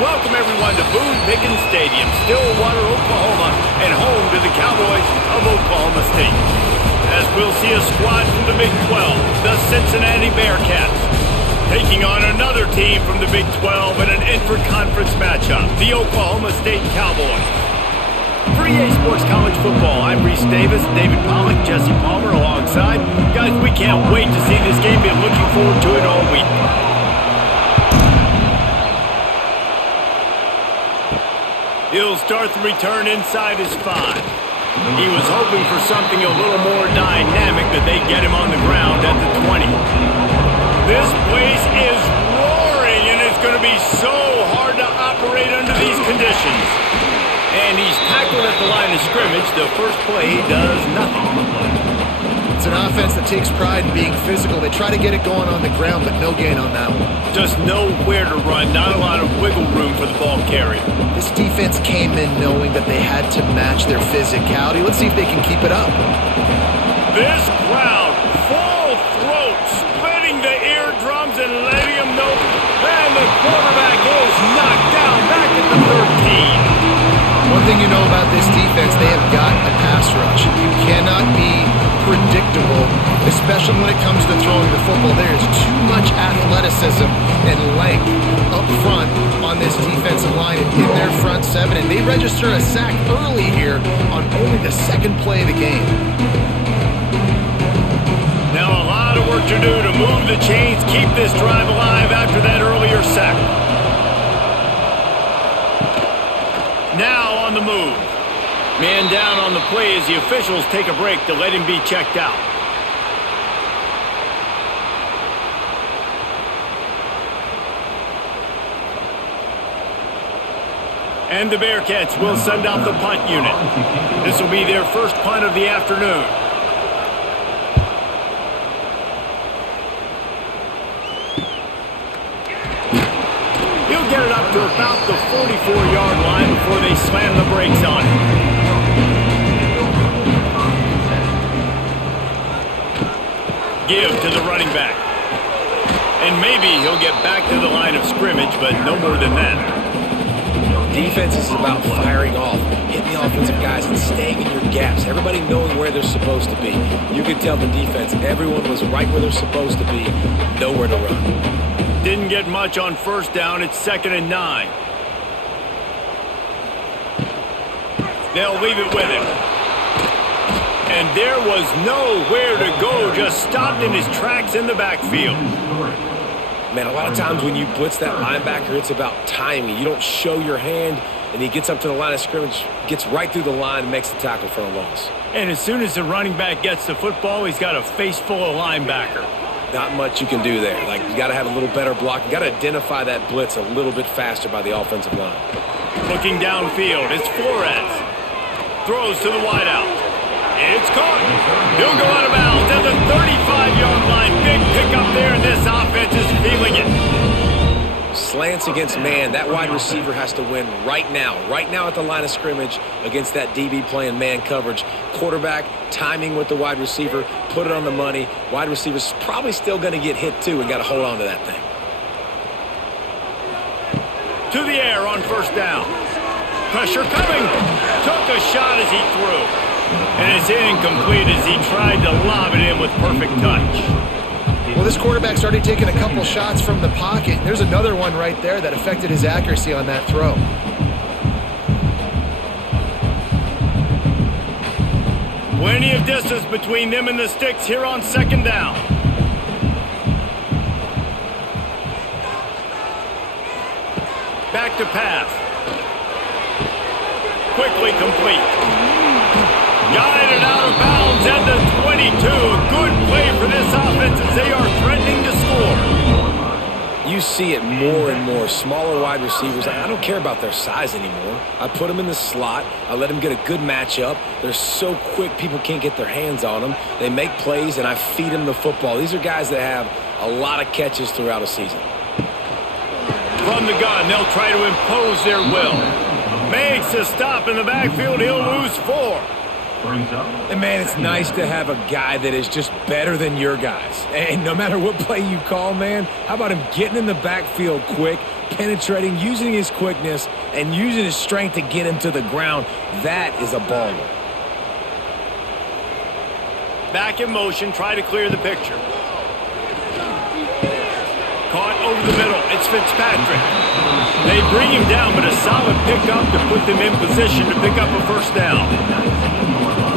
Welcome everyone to Boone Pickens Stadium, Stillwater, Oklahoma, and home to the Cowboys of Oklahoma State. As we'll see a squad from the Big 12, the Cincinnati Bearcats, taking on another team from the Big 12 in an intra-conference matchup, the Oklahoma State Cowboys. For EA Sports College Football, I'm Reese Davis, David Pollack, Jesse Palmer alongside. Guys, we can't wait to see this game. Been looking forward to it all week. He'll start the return inside his 5. He was hoping for something a little more dynamic, that they'd get him on the ground at the 20. This place is roaring, and it's going to be so hard to operate under these conditions. And he's tackled at the line of scrimmage. The first play does nothing. It's an offense that takes pride in being physical. They try to get it going on the ground, but no gain on that one. Just nowhere to run, not a lot of wiggle room for the ball carrier. This defense came in knowing that they had to match their physicality. Let's see if they can keep it up. This crowd, full throat, splitting the eardrums and letting them know. And the quarterback is knocked down back at the 13. One thing you know about this defense, they have got a pass rush. You cannot be predictable, especially when it comes to throwing the football. There is too much athleticism and length up front on this defensive line and in their front 7, and they register a sack early here on only the second play of the game. Now a lot of work to do to move the chains, keep this drive alive after that earlier sack. Now on the move. Man down on the play as the officials take a break to let him be checked out. And the Bearcats will send out the punt unit. This will be their first punt of the afternoon. He'll get it up to about the 44-yard line before they slam the brakes on him. Give to the running back. And maybe he'll get back to the line of scrimmage, but no more than that. Defense is about firing off, hitting the offensive guys and staying in your gaps. Everybody knowing where they're supposed to be. You can tell the defense, everyone was right where they're supposed to be, nowhere to run. Didn't get much on first down. It's 2nd and 9. They'll leave it with him. And there was nowhere to go, just stopped in his tracks in the backfield. Man, a lot of times when you blitz that linebacker, it's about timing. You don't show your hand, and he gets up to the line of scrimmage, gets right through the line, and makes the tackle for a loss. And as soon as the running back gets the football, he's got a face full of linebacker. Not much you can do there. Like, you got to have a little better block. You got to identify that blitz a little bit faster by the offensive line. Looking downfield, it's Flores. Throws to the wideout. It's caught. He'll go out of bounds at the 35-yard line. Big pickup there, and this offense is feeling it. Slants against man. That wide receiver has to win right now. Right now at the line of scrimmage against that DB playing man coverage. Quarterback, timing with the wide receiver, put it on the money. Wide receiver's probably still going to get hit too and got to hold on to that thing. To the air on first down. Pressure coming. Took a shot as he threw. And it's incomplete as he tried to lob it in with perfect touch. Well, this quarterback's already taken a couple shots from the pocket. There's another one right there that affected his accuracy on that throw. Plenty of distance between them and the sticks here on 2nd down. Back to pass. Quickly complete. Guided out of bounds at the 22. Good play for this offense as they are threatening to score. You see it more and more. Smaller wide receivers. I don't care about their size anymore. I put them in the slot. I let them get a good matchup. They're so quick, people can't get their hands on them. They make plays, and I feed them the football. These are guys that have a lot of catches throughout a season. From the gun, they'll try to impose their will. Makes a stop in the backfield. He'll lose 4. And man, it's nice to have a guy that is just better than your guys. And no matter what play you call, man, how about him getting in the backfield quick, penetrating, using his quickness, and using his strength to get him to the ground. That is a baller. Back in motion, try to clear the picture. Caught over the middle. It's Fitzpatrick. They bring him down, but a solid pickup to put them in position to pick up a first down.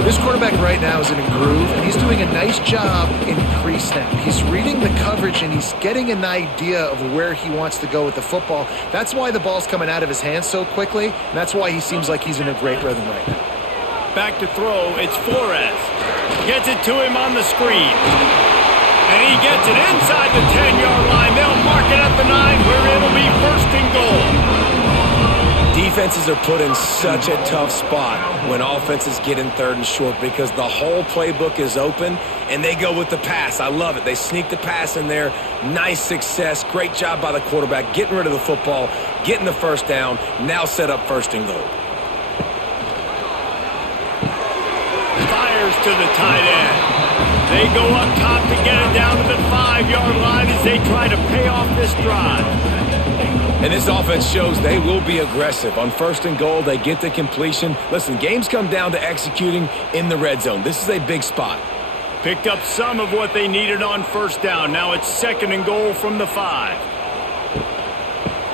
This quarterback right now is in a groove, and he's doing a nice job in pre-snap. He's reading the coverage, and he's getting an idea of where he wants to go with the football. That's why the ball's coming out of his hands so quickly, and that's why he seems like he's in a great rhythm right now. Back to throw. It's Flores. Gets it to him on the screen. And he gets it inside the 10-yard line. They'll mark it at the 9 where it'll be first and goal. Defenses are put in such a tough spot when offenses get in third and short because the whole playbook is open and they go with the pass. I love it. They sneak the pass in there. Nice success. Great job by the quarterback getting rid of the football, getting the first down, now set up first and goal. Fires to the tight end. They go up top to get it down to the 5-yard line as they try to pay off this drive. And this offense shows they will be aggressive. On first and goal, they get the completion. Listen, games come down to executing in the red zone. This is a big spot. Picked up some of what they needed on first down. Now it's second and goal from the 5.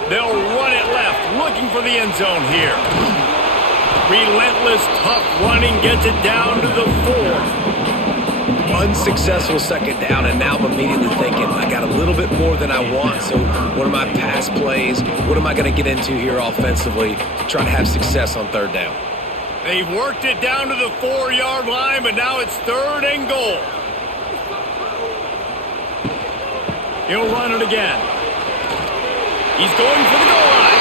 They'll run it left, looking for the end zone here. Relentless, tough running gets it down to the 4. Unsuccessful second down, and now I'm immediately thinking, I got a little bit more than I want, so what are my pass plays? What am I going to get into here offensively to try to have success on third down? They've worked it down to the 4-yard line, but now it's third and goal. He'll run it again. He's going for the goal line.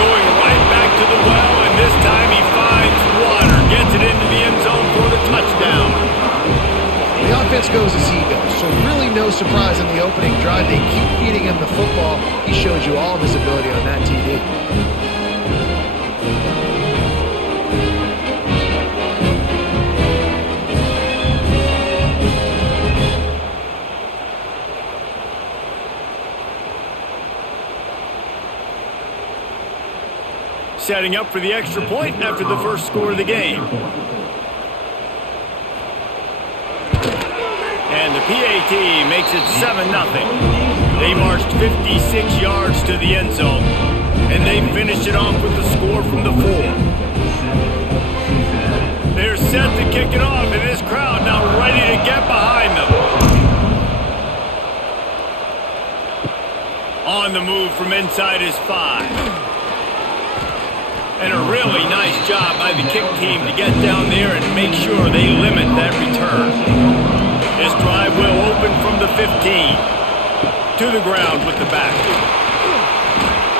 Going right back to the well, and this time he finds water. Gets it into the end zone for the touchdown. The offense goes as he goes, so really no surprise in the opening drive. They keep feeding him the football. He showed you all of his ability on that TD. Setting up for the extra point after the first score of the game. And the PAT makes it 7-0. They marched 56 yards to the end zone, and they finished it off with the score from the 4. They're set to kick it off, and this crowd now ready to get behind them. On the move from inside his 5. And a really nice job by the kick team to get down there and make sure they limit that return. This drive will open from the 15 to the ground with the back.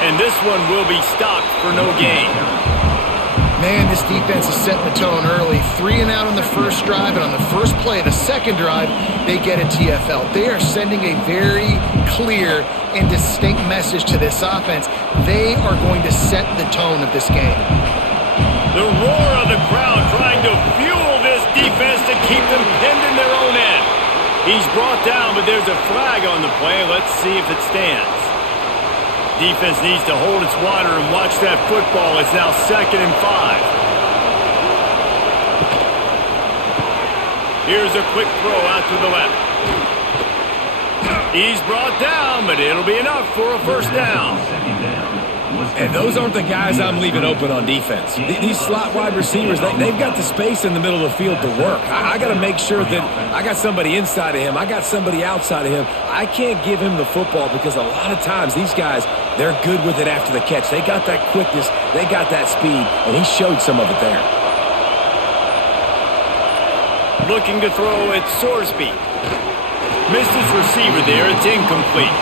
And this one will be stopped for no gain. Man, this defense is setting the tone early. 3 and out on the first drive, and on the first play of the second drive, they get a TFL. They are sending a very clear and distinct message to this offense. They are going to set the tone of this game. The roar of the crowd trying to fuel this defense to keep them pinned in their own end. He's brought down, but there's a flag on the play. Let's see if it stands. Defense needs to hold its water and watch that football. It's now 2nd and 5. Here's a quick throw out to the left. He's brought down, but it'll be enough for a first down. And those aren't the guys I'm leaving open on defense. These slot wide receivers, they've got the space in the middle of the field to work. I got to make sure that I got somebody inside of him. I got somebody outside of him. I can't give him the football because a lot of times these guys, they're good with it after the catch. They got that quickness. They got that speed, and he showed some of it there. Looking to throw at Sorsby. Missed his receiver there. It's incomplete.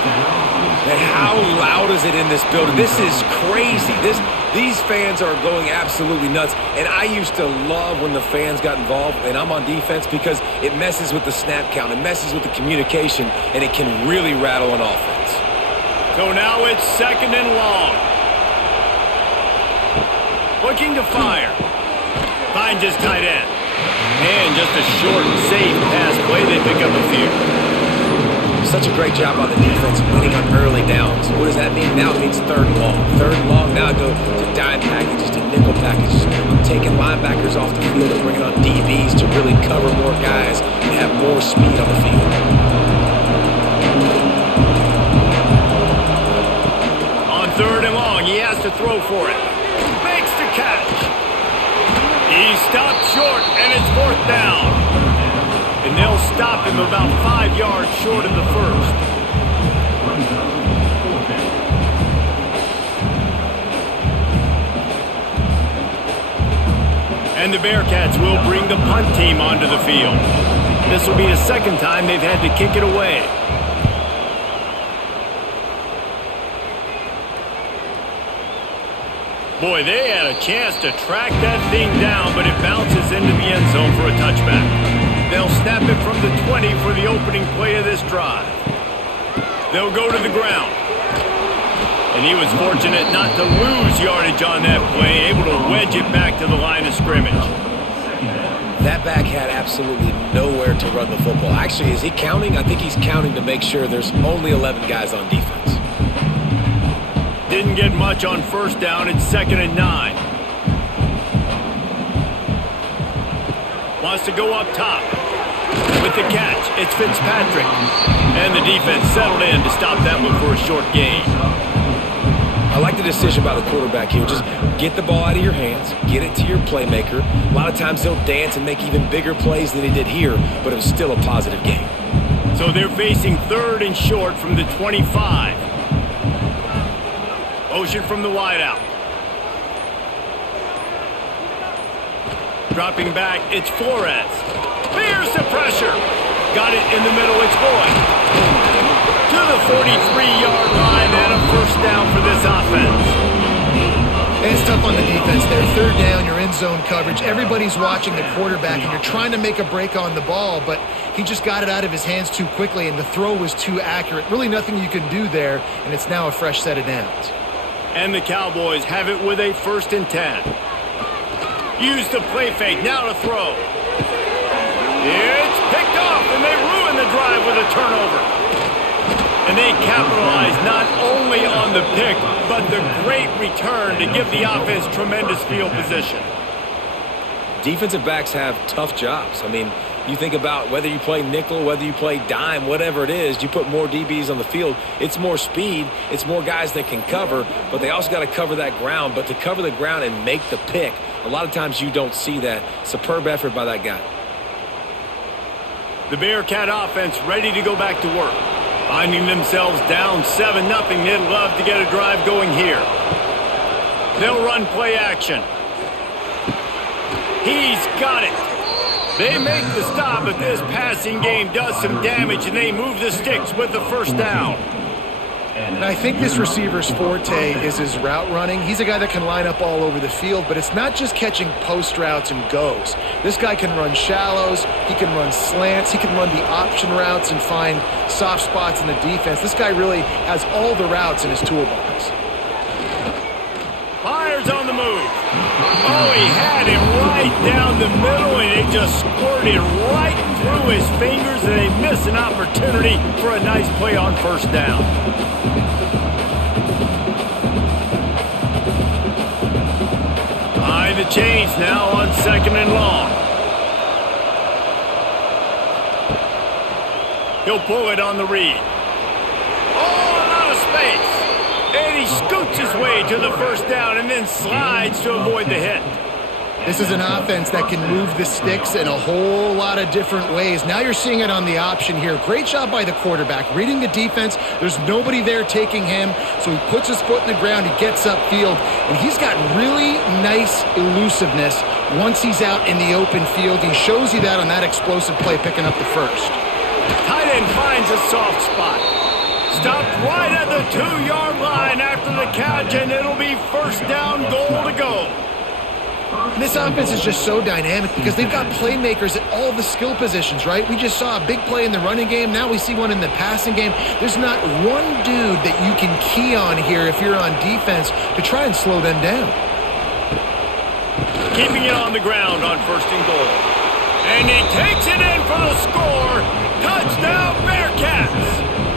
And how loud is it in this building? This is crazy. These fans are going absolutely nuts. And I used to love when the fans got involved, and I'm on defense, because it messes with the snap count. It messes with the communication, and it can really rattle an offense. So now it's 2nd and long. Looking to fire. Finds his tight end. And just a short, safe pass play. They pick up a few. such a great job by the defense winning on early downs. What does that mean? Now it means third and long. Third and long, now I go to dime packages, to nickel packages. I'm taking linebackers off the field and bringing on DBs to really cover more guys and have more speed on the field. On third and long, he has to throw for it. Makes the catch. He stopped short, and it's fourth down. And they'll stop him about 5 yards short of the first. And the Bearcats will bring the punt team onto the field. This will be the second time they've had to kick it away. Boy, they had a chance to track that thing down, but it bounces into the end zone for a touchback. They'll snap it from the 20 for the opening play of this drive. They'll go to the ground. And he was fortunate not to lose yardage on that play, able to wedge it back to the line of scrimmage. That back had absolutely nowhere to run the football. Actually, is he counting? I think he's counting to make sure there's only 11 guys on defense. Didn't get much on first down. It's 2nd and 9. Wants to go up top. With the catch, it's Fitzpatrick. And the defense settled in to stop that one for a short gain. I like the decision by the quarterback here. Just get the ball out of your hands, get it to your playmaker. A lot of times he'll dance and make even bigger plays than he did here, but it was still a positive game. So they're facing third and short from the 25. Motion from the wideout. Dropping back, it's Flores. Fears the pressure. Got it in the middle, it's Boyd. To the 43-yard line and a first down for this offense. And it's tough on the defense there. Third down, you're in zone coverage. Everybody's watching the quarterback, and you're trying to make a break on the ball, but he just got it out of his hands too quickly, and the throw was too accurate. Really nothing you can do there, and it's now a fresh set of downs. And the Cowboys have it with a 1st and 10. Use the play fake, now to throw. It's picked off, and they ruin the drive with a turnover. And they capitalize not only on the pick, but the great return to give the offense tremendous field position. Defensive backs have tough jobs. I mean, you think about whether you play nickel, whether you play dime, whatever it is, you put more DBs on the field, it's more speed, it's more guys that can cover, but they also got to cover that ground. But to cover the ground and make the pick, a lot of times you don't see that. Superb effort by that guy. The Bearcat offense ready to go back to work. Finding themselves down 7-0, they'd love to get a drive going here. They'll run play action. He's got it. They make the stop, but this passing game does some damage, and they move the sticks with the first down. And I think this receiver's forte is his route running. He's a guy that can line up all over the field, but it's not just catching post routes and goes. This guy can run shallows, he can run slants, he can run the option routes and find soft spots in the defense. This guy really has all the routes in his toolbox. Fires on the move. Oh, he had him right down the middle, and it just squirted right through his fingers, and they miss an opportunity for a nice play on first down. Behind the chains now on 2nd and long. He'll pull it on the read. Oh, out of space. And he scoots his way to the first down and then slides to avoid the hit. This is an offense that can move the sticks in a whole lot of different ways. Now you're seeing it on the option here. Great job by the quarterback. Reading the defense, there's nobody there taking him, so he puts his foot in the ground, he gets upfield, and he's got really nice elusiveness once he's out in the open field. He shows you that on that explosive play picking up the first. Tight end finds a soft spot. Stopped right at the 2-yard line after the catch, and it'll be first down, goal to go. This offense is just so dynamic because they've got playmakers at all the skill positions, right? We just saw a big play in the running game. Now we see one in the passing game. There's not one dude that you can key on here if you're on defense to try and slow them down. Keeping it on the ground on 1st and goal. And he takes it in for the score. Touchdown, Bearcats!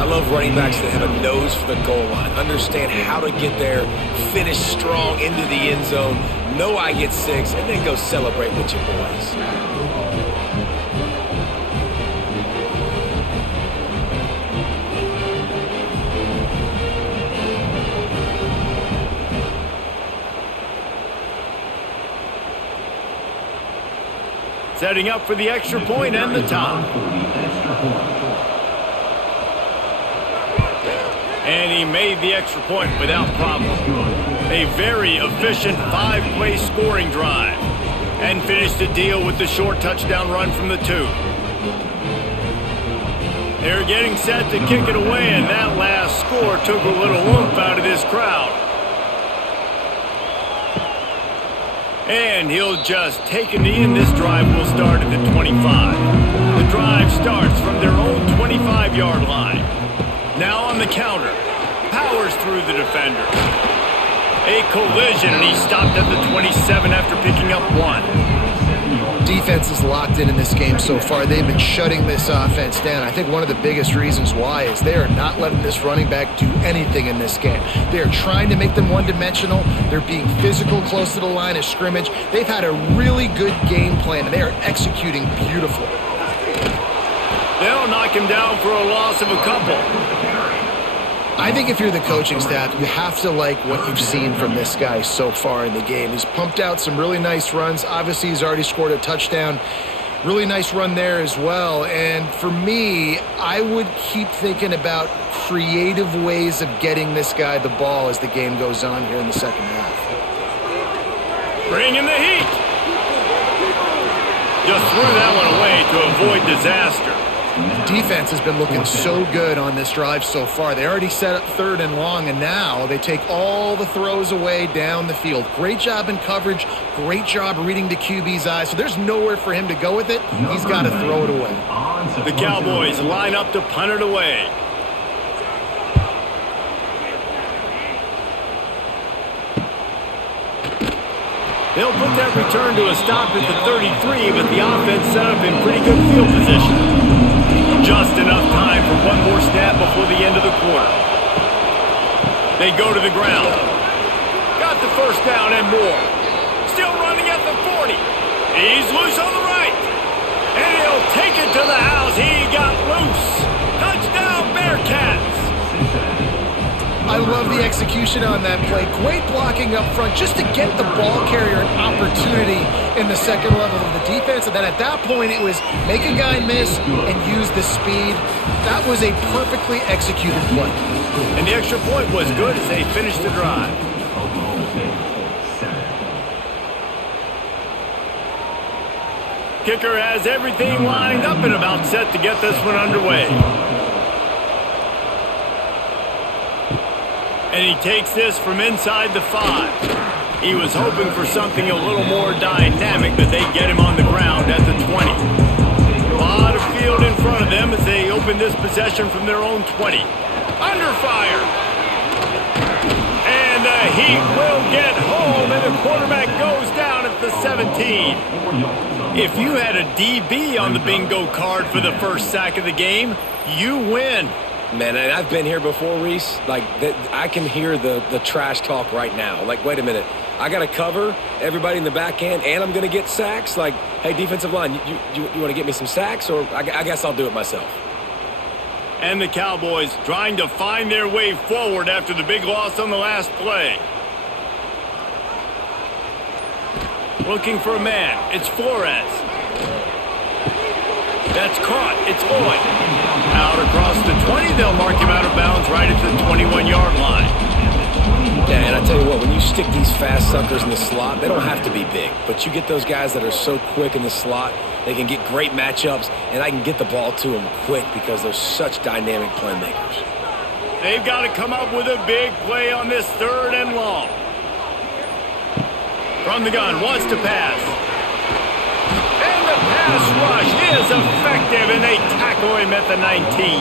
I love running backs that have a nose for the goal line, understand how to get there, finish strong into the end zone, know I get 6, and then go celebrate with your boys. Setting up for the extra point and the top. And he made the extra point without problem. A very efficient 5-play scoring drive. And finished the deal with the short touchdown run from the 2. They're getting set to kick it away, and that last score took a little oomph out of this crowd. And he'll just take a knee, and this drive will start at the 25. The drive starts from their own 25-yard line. Now on the counter. Powers through the defender. A collision, and he stopped at the 27 after picking up 1. Defense is locked in this game so far. They've been shutting this offense down. I think one of the biggest reasons why is they are not letting this running back do anything in this game. They are trying to make them one-dimensional. They're being physical close to the line of scrimmage. They've had a really good game plan, and they are executing beautifully. They'll knock him down for a loss of a couple. I think if you're the coaching staff, you have to like what you've seen from this guy so far in the game. He's pumped out some really nice runs. Obviously, he's already scored a touchdown. Really nice run there as well. And for me, I would keep thinking about creative ways of getting this guy the ball as the game goes on here in the second half. Bringing the heat. Just threw that one away to avoid disaster. Defense has been looking so good on this drive so far. They already set up 3rd and long, and now they take all the throws away down the field. Great job in coverage. Great job reading the QB's eyes. So there's nowhere for him to go with it. He's got to throw it away. The Cowboys line up to punt it away. They'll put that return to a stop at the 33, but the offense set up in pretty good field position. Just enough time for one more snap before the end of the quarter. They go to the ground. Got the first down and more. Still running at the 40. He's loose on the right. And he'll take it to the house. He got loose. Touchdown, Bearcats. I love the execution on that play. Great blocking up front just to get the ball carrier an opportunity in the second level of the defense. And then at that point, it was make a guy miss and use the speed. That was a perfectly executed play. And the extra point was good as they finished the drive. Kicker has everything lined up and about set to get this one underway. And he takes this from inside the 5. He was hoping for something a little more dynamic, but they get him on the ground at the 20. A lot of field in front of them as they open this possession from their own 20. Under fire. And the Heat will get home, and the quarterback goes down at the 17. If you had a DB on the bingo card for the first sack of the game, you win. Man, and I've been here before, Reese. Like, I can hear the trash talk right now. Like, wait a minute. I got to cover everybody in the back end, and I'm going to get sacks? Like, hey, defensive line, you want to get me some sacks? Or I guess I'll do it myself. And the Cowboys trying to find their way forward after the big loss on the last play. Looking for a man. It's Flores. That's caught. It's Boyd. Out across the 20. They'll mark him out of bounds right at the 21-yard line. Yeah, and I tell you what, when you stick these fast suckers in the slot, they don't have to be big. But you get those guys that are so quick in the slot, they can get great matchups, and I can get the ball to them quick because they're such dynamic playmakers. They've got to come up with a big play on this 3rd and long. From the gun, wants to pass. And the pass rush is effective, and they tackle him at the 19.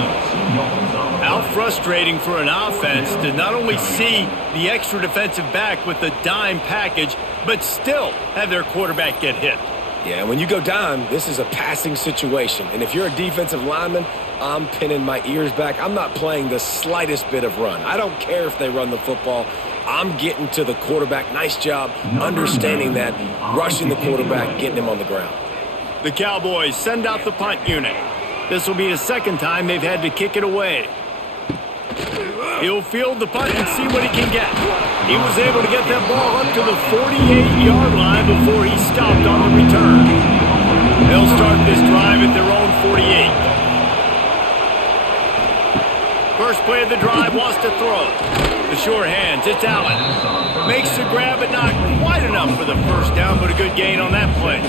How frustrating for an offense to not only see the extra defensive back with the dime package, but still have their quarterback get hit. Yeah, when you go dime, this is a passing situation. And if you're a defensive lineman, I'm pinning my ears back. I'm not playing the slightest bit of run. I don't care if they run the football. I'm getting to the quarterback. Nice job understanding that, rushing the quarterback, getting him on the ground. The Cowboys send out the punt unit. This will be the second time they've had to kick it away. He'll field the punt and see what he can get. He was able to get that ball up to the 48-yard line before he stopped on the return. They'll start this drive at their own 48. First play of the drive wants to throw. The short hands, it's Allen. Makes the grab, but not quite enough for the first down, but a good gain on that play.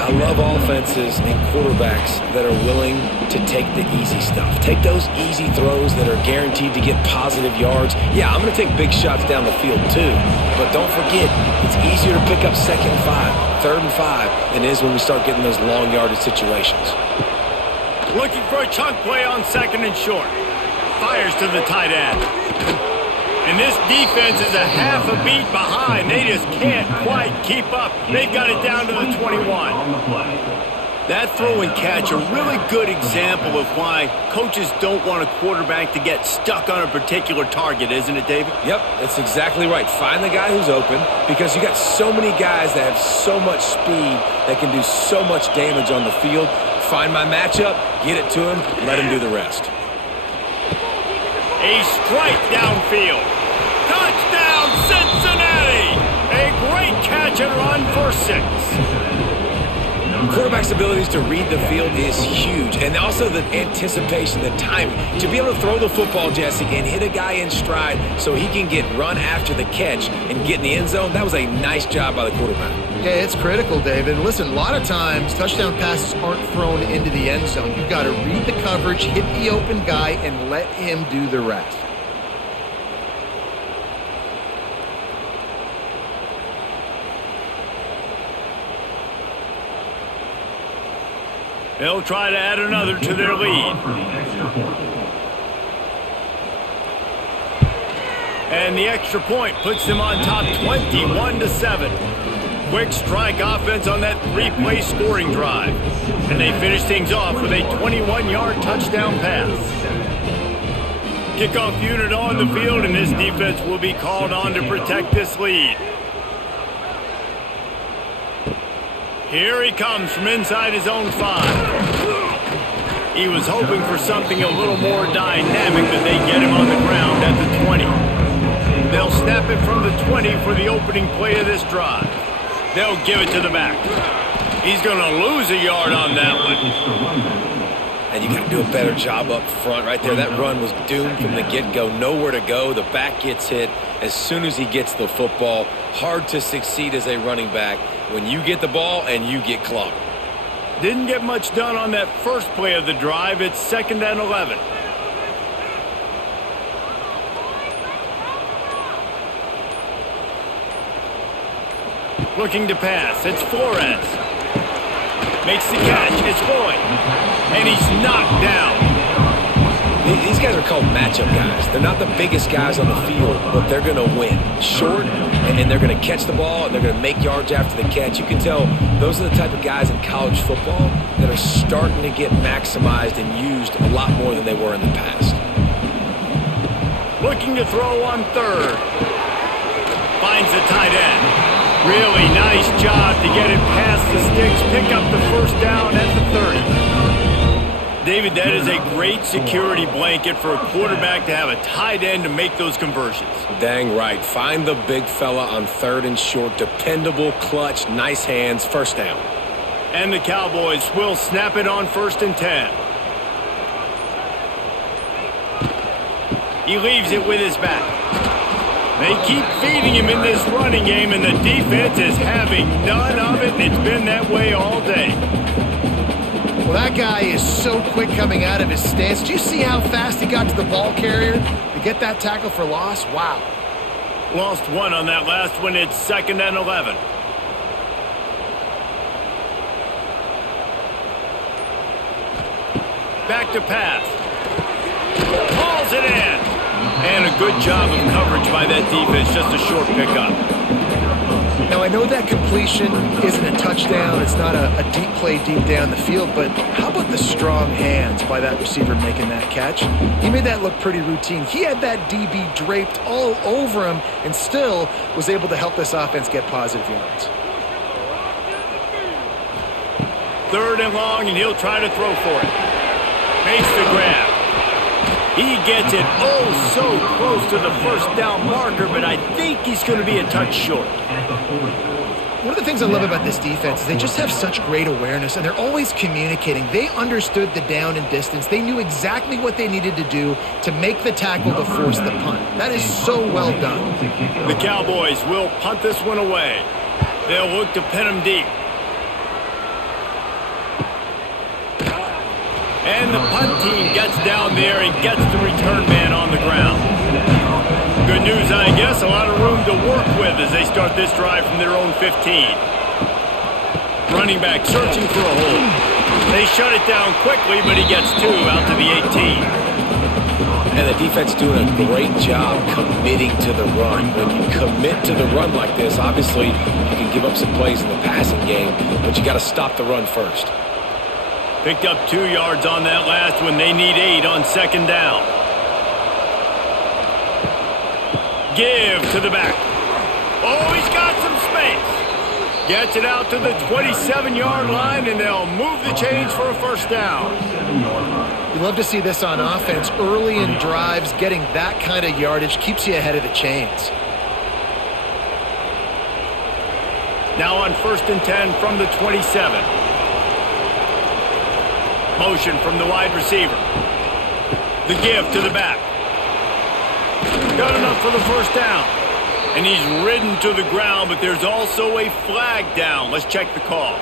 I love offenses and quarterbacks that are willing to take the easy stuff. Take those easy throws that are guaranteed to get positive yards. Yeah, I'm going to take big shots down the field too. But don't forget, it's easier to pick up 2nd and 5, 3rd and 5 than it is when we start getting those long yardage situations. Looking for a chunk play on 2nd and short. Fires to the tight end. And this defense is a half a beat behind. They just can't quite keep up. They've got it down to the 21. That throw and catch, a really good example of why coaches don't want a quarterback to get stuck on a particular target, isn't it, David? Yep, that's exactly right. Find the guy who's open because you got so many guys that have so much speed that can do so much damage on the field. Find my matchup, get it to him, let him do the rest. A strike downfield. Touchdown, Cincinnati! A great catch and run for 6. Quarterback's abilities to read the field is huge, and also the anticipation, the timing. To be able to throw the football, Jesse, and hit a guy in stride so he can get run after the catch and get in the end zone, that was a nice job by the quarterback. Yeah, it's critical, David. Listen, a lot of times touchdown passes aren't thrown into the end zone. You've got to read the coverage, hit the open guy, and let him do the rest. They'll try to add another to their lead. And the extra point puts them on top 21-7. Quick strike offense on that 3-play scoring drive. And they finish things off with a 21-yard touchdown pass. Kickoff unit on the field, and this defense will be called on to protect this lead. Here he comes from inside his own 5. He was hoping for something a little more dynamic, but they get him on the ground at the 20. They'll snap it from the 20 for the opening play of this drive. They'll give it to the back. He's going to lose a yard on that one. And you got to do a better job up front right there. That run was doomed from the get-go. Nowhere to go. The back gets hit as soon as he gets the football. Hard to succeed as a running back when you get the ball and you get clocked. Didn't get much done on that first play of the drive. It's 2nd and 11. Looking to pass. It's Flores. Makes the catch. It's Floyd. And he's knocked down. These guys are called matchup guys. They're not the biggest guys on the field, but they're going to win. Short, and they're going to catch the ball, and they're going to make yards after the catch. You can tell those are the type of guys in college football that are starting to get maximized and used a lot more than they were in the past. Looking to throw on 3rd. Finds the tight end. Really nice job to get it past the sticks, pick up the first down at the 30. David, that is a great security blanket for a quarterback to have a tight end to make those conversions. Dang right. Find the big fella on 3rd and short. Dependable, clutch, nice hands, first down. And the Cowboys will snap it on 1st and 10. He leaves it with his back. They keep feeding him in this running game, and the defense is having none of it, and it's been that way all day. Well, that guy is so quick coming out of his stance. Do you see how fast he got to the ball carrier to get that tackle for loss? Wow. Lost 1 on that last one. It's 2nd and 11. Back to pass. Hauls it in. And a good job of coverage by that defense. Just a short pickup. Now, I know that completion isn't a touchdown. It's not a deep play deep down the field, but how about the strong hands by that receiver making that catch? He made that look pretty routine. He had that DB draped all over him and still was able to help this offense get positive yards. 3rd and long, and he'll try to throw for it. Makes the grab. He gets it so close to the first down marker, but I think he's going to be a touch short. One of the things I love about this defense is they just have such great awareness, and they're always communicating. They understood the down and distance. They knew exactly what they needed to do to make the tackle to force the punt. That is so well done. The Cowboys will punt this one away. They'll look to pin him deep. And the punt team gets down there and gets the return man on the ground. Good news, I guess, a lot of room to work with as they start this drive from their own 15. Running back searching for a hole. They shut it down quickly, but he gets 2 out to the 18. And the defense doing a great job committing to the run. When you commit to the run like this, obviously you can give up some plays in the passing game, but you got to stop the run first. Picked up 2 yards on that last one. They need 8 on 2nd down. Give to the back. Oh, he's got some space. Gets it out to the 27-yard line, and they'll move the chains for a 1st down. You love to see this on offense. Early in drives, getting that kind of yardage keeps you ahead of the chains. Now on 1st and 10 from the 27. Motion from the wide receiver. The give to the back. Got enough for the 1st down. And he's ridden to the ground, but there's also a flag down. Let's check the call.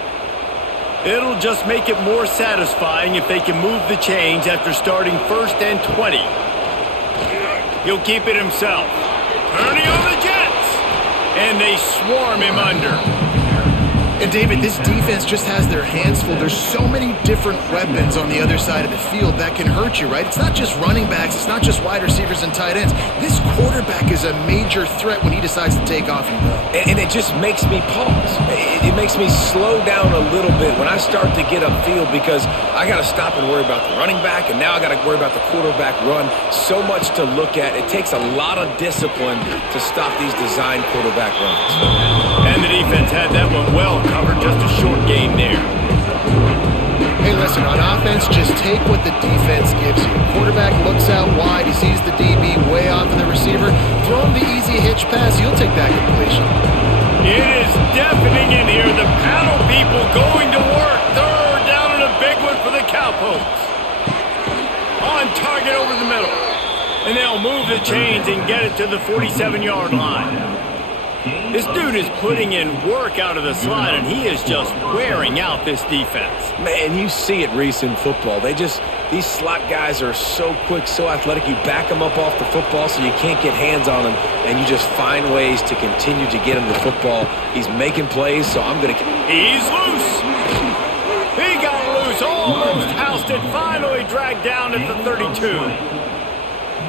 It'll just make it more satisfying if they can move the chains after starting 1st and 20. He'll keep it himself. Turning on the Jets. And they swarm him under. And David, this defense just has their hands full. There's so many different weapons on the other side of the field that can hurt you, right? It's not just running backs. It's not just wide receivers and tight ends. This quarterback is a major threat when he decides to take off and go. And it just makes me pause. It makes me slow down a little bit when I start to get upfield because I got to stop and worry about the running back, and now I got to worry about the quarterback run. So much to look at. It takes a lot of discipline to stop these design quarterback runs. And the defense had that one well covered, just a short game there. Hey, listen, on offense, just take what the defense gives you. Quarterback looks out wide, he sees the DB way off of the receiver, throw him the easy hitch pass, he'll take that completion. It is deafening in here. The panel people going to work. 3rd down and a big one for the Cowboys. On target over the middle. And they'll move the chains and get it to the 47-yard line. This dude is putting in work out of the slot, and he is just wearing out this defense. Man, you see it, Reese, in football. These slot guys are so quick, so athletic. You back them up off the football so you can't get hands on them, and you just find ways to continue to get him the football. He's making plays, so I'm going to... He's loose. He got loose, almost housed it, finally dragged down at the 32.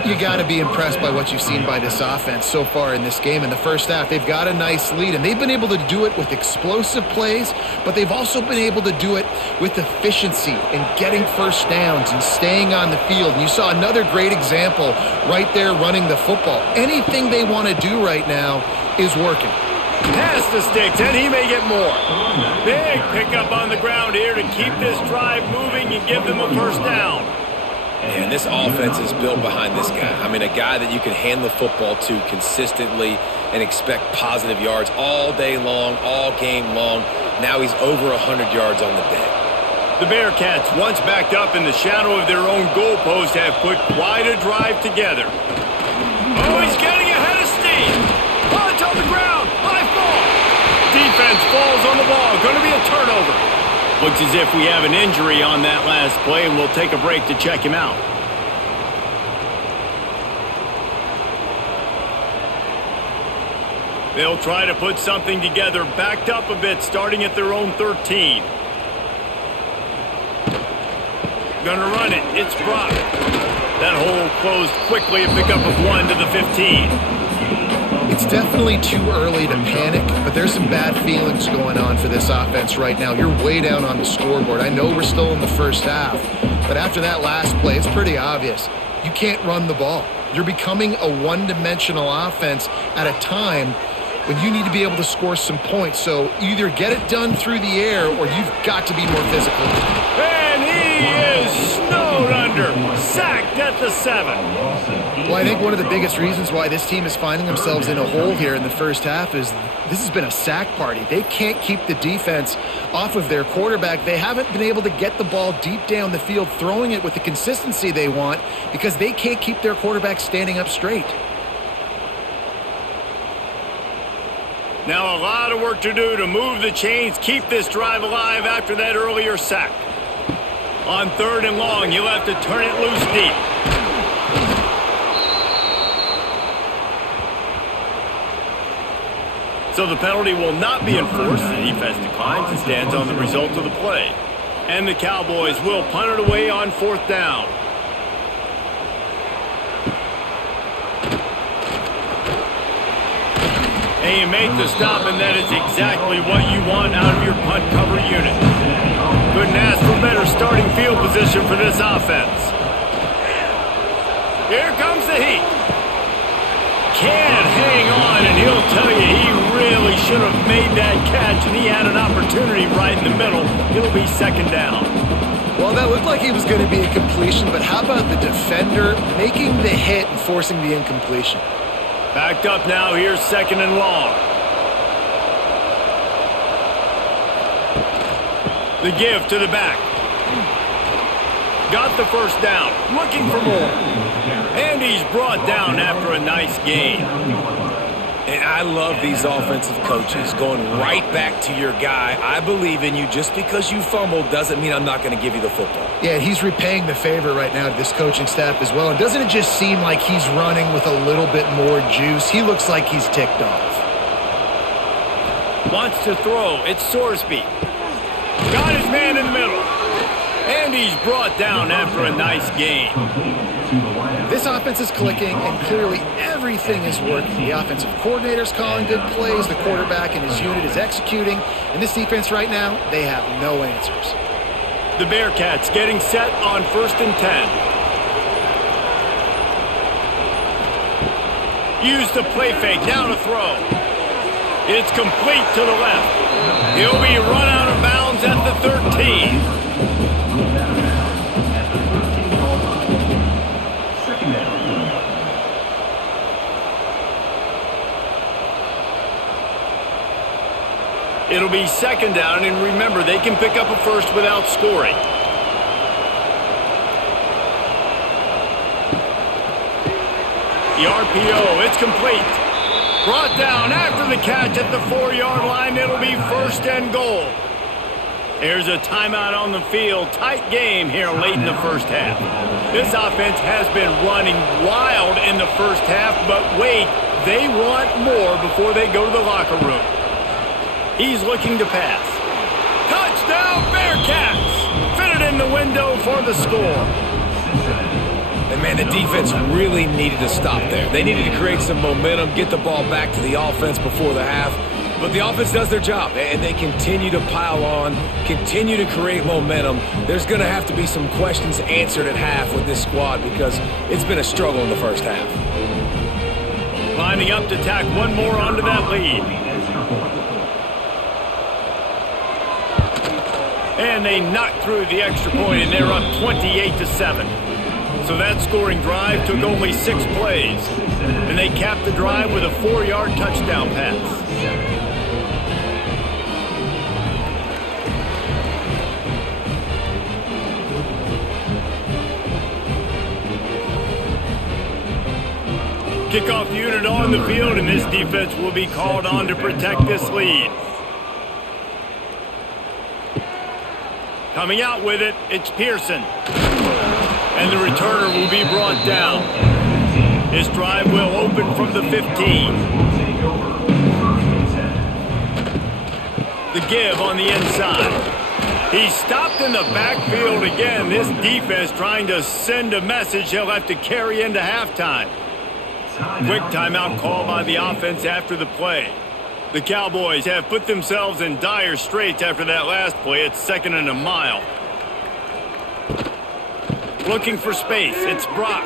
You got to be impressed by what you've seen by this offense so far in this game. In the first half, they've got a nice lead, and they've been able to do it with explosive plays, but they've also been able to do it with efficiency and getting 1st downs and staying on the field. And you saw another great example right there running the football. Anything they want to do right now is working. Pass the sticks, and he may get more. Big pickup on the ground here to keep this drive moving and give them a 1st down. And this offense is built behind this guy. I mean, a guy that you can hand the football to consistently and expect positive yards all day long, all game long. Now he's over 100 yards on the day. The Bearcats, once backed up in the shadow of their own goalpost, have put quite a drive together. Oh, he's getting ahead of steam. Oh, it's on the ground. High ball. Defense falls on the ball. Going to be a turnover. Looks as if we have an injury on that last play, and we'll take a break to check him out. They'll try to put something together, backed up a bit, starting at their own 13. Gonna run it. It's Brock. That hole closed quickly, a pickup of 1 to the 15. It's definitely too early to panic, but there's some bad feelings going on for this offense right now. You're way down on the scoreboard. I know we're still in the first half, but after that last play, it's pretty obvious. You can't run the ball. You're becoming a one-dimensional offense at a time when you need to be able to score some points. So either get it done through the air or you've got to be more physical. And he is snowed under, sacked at the 7. Well, I think one of the biggest reasons why this team is finding themselves in a hole here in the first half is this has been a sack party. They can't keep the defense off of their quarterback. They haven't been able to get the ball deep down the field, throwing it with the consistency they want because they can't keep their quarterback standing up straight. Now a lot of work to do to move the chains, keep this drive alive after that earlier sack. On 3rd and long, you'll have to turn it loose deep. So the penalty will not be enforced. The defense declines and stands on the result of the play. And the Cowboys will punt it away on 4th down. And you make the stop, and that is exactly what you want out of your punt cover unit. Couldn't ask for better starting field position for this offense. Here comes the heat. Can't hang on, and he'll tell you he really should have made that catch, and he had an opportunity right in the middle. It'll be 2nd down. Well, that looked like he was going to be a completion, but how about the defender making the hit and forcing the incompletion? Backed up now, here's 2nd and long. The give to the back. Got the 1st down, looking for more. And he's brought down after a nice gain. And I love these offensive coaches going right back to your guy. I believe in you. Just because you fumbled doesn't mean I'm not going to give you the football. Yeah, he's repaying the favor right now to this coaching staff as well. And doesn't it just seem like he's running with a little bit more juice? He looks like he's ticked off. Wants to throw. It's Sorsby. Got his man in the middle. And he's brought down after a nice gain. This offense is clicking, and clearly everything is working. The offensive coordinator's calling good plays, the quarterback and his unit is executing, and this defense right now, they have no answers. The Bearcats getting set on 1st and 10. Use the play fake, now to throw. It's complete to the left. He'll be run out of bounds at the 13. It'll be 2nd down, and remember, they can pick up a 1st without scoring. The RPO, it's complete. Brought down after the catch at the 4-yard line. It'll be 1st and goal. There's a timeout on the field. Tight game here late in the first half. This offense has been running wild in the first half, but wait, they want more before they go to the locker room. He's looking to pass. Touchdown, Bearcats! Fitted in the window for the score. And, man, the defense really needed to stop there. They needed to create some momentum, get the ball back to the offense before the half. But the offense does their job, and they continue to pile on, continue to create momentum. There's going to have to be some questions answered at half with this squad because it's been a struggle in the first half. Lining up to tack one more onto that lead. And they knock through the extra point, and they're up 28-7. So that scoring drive took only 6 plays. And they capped the drive with a 4-yard touchdown pass. Kickoff unit on the field, and this defense will be called on to protect this lead. Coming out with it, it's Pearson. And the returner will be brought down. His drive will open from the 15. The give on the inside. He's stopped in the backfield again. This defense trying to send a message he'll have to carry into halftime. Quick timeout call by the offense after the play. The Cowboys have put themselves in dire straits after that last play. It's 2nd and a mile. Looking for space. It's Brock.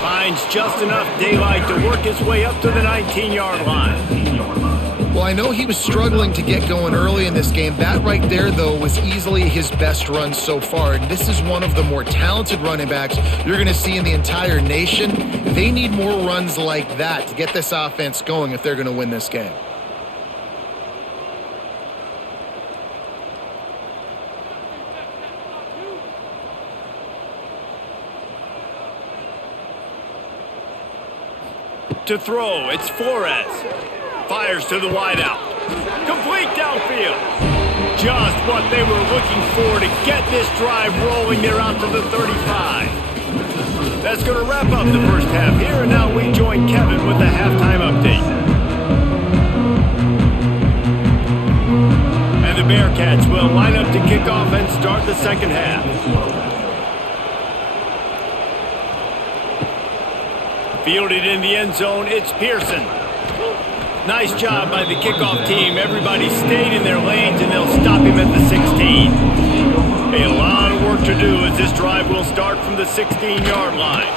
Finds just enough daylight to work his way up to the 19-yard line. Well, I know he was struggling to get going early in this game. That right there, though, was easily his best run so far. And this is one of the more talented running backs you're going to see in the entire nation. They need more runs like that to get this offense going if they're going to win this game. To throw, it's Flores. Fires to the wideout. Complete downfield. Just what they were looking for to get this drive rolling there out to the 35. That's going to wrap up the first half here, and now we join Kevin with the halftime update. And the Bearcats will line up to kick off and start the second half. Fielded in the end zone, it's Pearson. Nice job by the kickoff team. Everybody stayed in their lanes, and they'll stop him at the 16. A lot of work to do as this drive will start from the 16-yard line.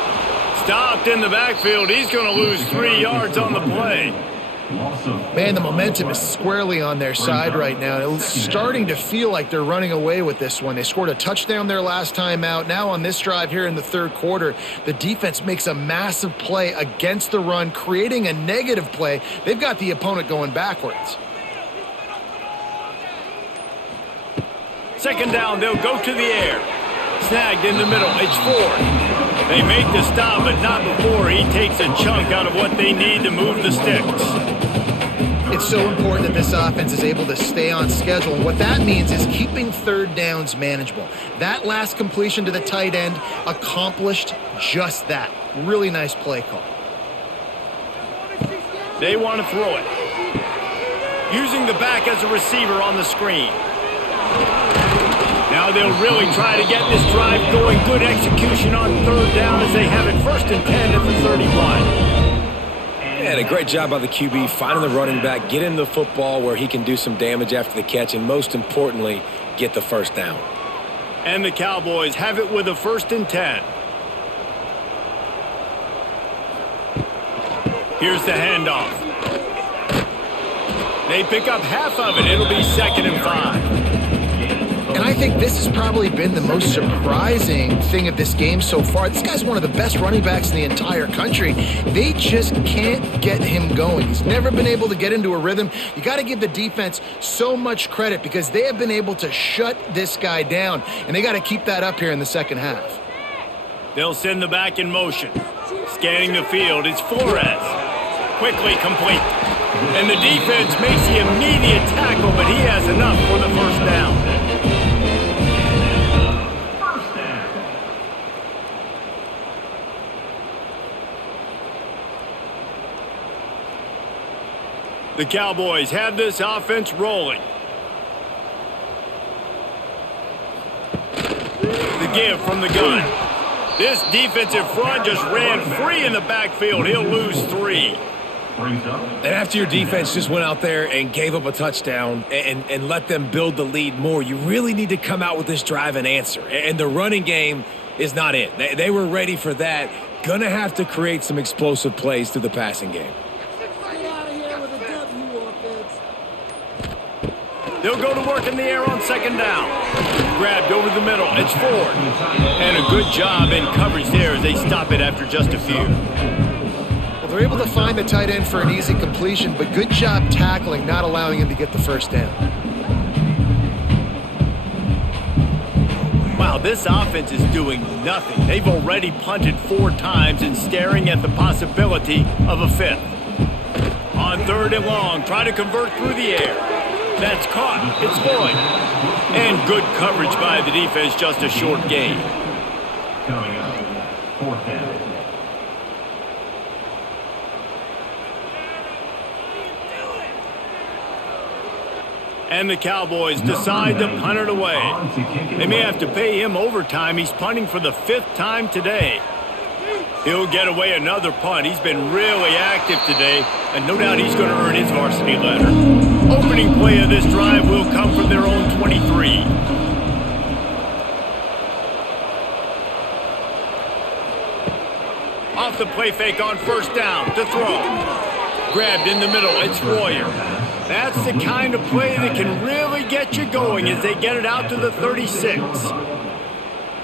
Stopped in the backfield. He's going to lose 3 yards on the play. Man, the momentum is squarely on their side right now. It's starting to feel like they're running away with this one. They scored a touchdown their last time out. Now on this drive here in the third quarter, the defense makes a massive play against the run, creating a negative play. They've got the opponent going backwards. Second down, they'll go to the air. Snagged in the middle, it's Ford. They make the stop, but not before he takes a chunk out of what they need to move the sticks. It's so important that this offense is able to stay on schedule. And what that means is keeping third downs manageable. That last completion to the tight end accomplished just that. Really nice play call. They want to throw it. Using the back as a receiver on the screen. Now they'll really try to get this drive going. Good execution on third down as they have it 1st and 10 at the 31. And a great job by the QB finding the running back, getting the football where he can do some damage after the catch, and most importantly, get the first down. And the Cowboys have it with a 1st and 10. Here's the handoff. They pick up half of it. It'll be 2nd and 5. And I think this has probably been the most surprising thing of this game so far. This guy's one of the best running backs in the entire country. They just can't get him going. He's never been able to get into a rhythm. You got to give the defense so much credit because they have been able to shut this guy down, and they got to keep that up here in the second half. They'll send the back in motion. Scanning the field, it's Flores. Quickly complete. And the defense makes the immediate tackle, but he has enough for the first down. The Cowboys have this offense rolling. The give from the gun. This defensive front just ran free in the backfield. He'll lose 3. And after your defense just went out there and gave up a touchdown and let them build the lead more, you really need to come out with this drive and answer. And the running game is not it. They were ready for that. Gonna have to create some explosive plays through the passing game. They'll go to work in the air on 2nd down. Grabbed over the middle. It's Ford. And a good job in coverage there as they stop it after just a few. Well, they're able to find the tight end for an easy completion, but good job tackling, not allowing him to get the first down. Wow, this offense is doing nothing. They've already punted 4 times and staring at the possibility of a 5th. On 3rd and long, try to convert through the air. That's caught. It's Lloyd. And good coverage by the defense, just a short gain. Coming up, 4th down. And the Cowboys decide to punt it away. They may have to pay him overtime. He's punting for the 5th time today. He'll get away another punt. He's been really active today, and no doubt he's going to earn his varsity letter. Opening play of this drive will come from their own 23. Off the play fake on first down to throw. Grabbed in the middle, it's Royer. That's the kind of play that can really get you going as they get it out to the 36.